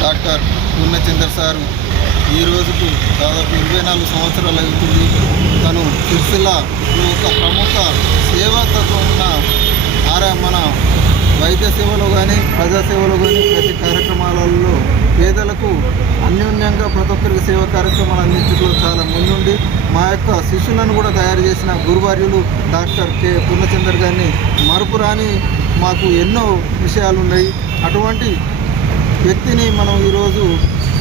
Doctor Purnachandra sir ఈ రోజుకు దాదాపు 24 సంవత్సరాలు అవుతుంది. తను సిరిసిల్ల ఒక ప్రముఖ సేవాతత్వం ఉన్న మన వైద్య సేవలో కానీ ప్రజాసేవలో కానీ ప్రతి కార్యక్రమాలలో పేదలకు అన్యోన్యంగా ప్రతి ఒక్కరికి సేవా కార్యక్రమాలు అందించడంలో చాలా ముందుండి మా యొక్క శిష్యులను కూడా తయారు చేసిన గురువార్యులు డాక్టర్ కె పూర్ణచంద్ర గారిని మరుపురాని మాకు ఎన్నో విషయాలు ఉన్నాయి. అటువంటి వ్యక్తిని మనం ఈరోజు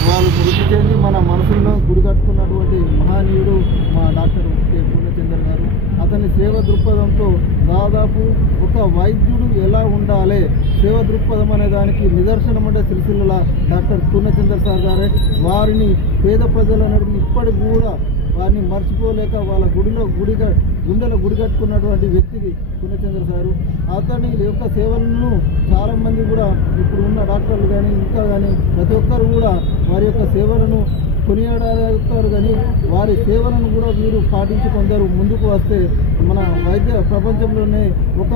వాళ్ళు మృతి చెంది మన మనసుల్లో గుడి కట్టుకున్నటువంటి మహనీయుడు మా డాక్టర్ కె పూర్ణచంద్ర గారు. అతని సేవ దృక్పథంతో దాదాపు ఒక వైద్యుడు ఎలా ఉండాలి, సేవ దృక్పథం అనే దానికి నిదర్శనం అంటే సిరిసిల్ల డాక్టర్ పూర్ణచంద్ర సార్ గారే. వారిని పేద ప్రజలనేది ఇప్పటికి కూడా వారిని మర్చిపోలేక వాళ్ళ గుండెలో గుడి కట్టుకున్నటువంటి వ్యక్తికి పూర్ణచంద్ర సారు. అతని యొక్క సేవలను చాలామంది కూడా ఇప్పుడు ఉన్న డాక్టర్లు కానీ ఇంకా కానీ ప్రతి ఒక్కరు కూడా వారి యొక్క సేవలను కొనియాడతారు. కానీ వారి సేవలను కూడా వీరు పాటించి కొందరు ముందుకు వస్తే మన వైద్య ప్రపంచంలోనే ఒక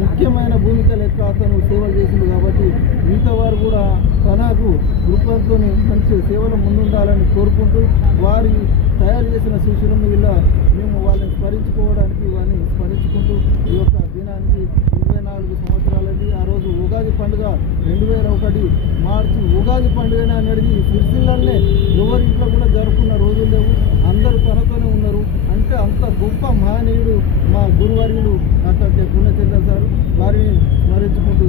ముఖ్యమైన భూమిక లెక్క అతను సేవలు చేసింది. కాబట్టి మిగతా వారు కూడా తనకు దృక్పథంతో మంచి సేవలు ముందుండాలని కోరుకుంటూ వారి తయారు చేసిన శిష్యులను ఇలా మేము వాళ్ళని స్మరించుకోవడానికి వారిని స్మరించుకుంటూ ఈ యొక్క దినానికి 24 సంవత్సరాలది. ఆ రోజు ఉగాది పండుగ 2001 మార్చి ఉగాది పండుగనే అనేది సిరిసిల్లనే ఎవరి ఇంట్లో కూడా జరుపుకున్న రోజులు లేవు. అందరూ తనతోనే ఉన్నారు. అంటే అంత గొప్ప మహనీయుడు మా గురువర్యులు డాక్టర్ కె పూర్ణచంద్ర సారు. వారిని స్మరించుకుంటూ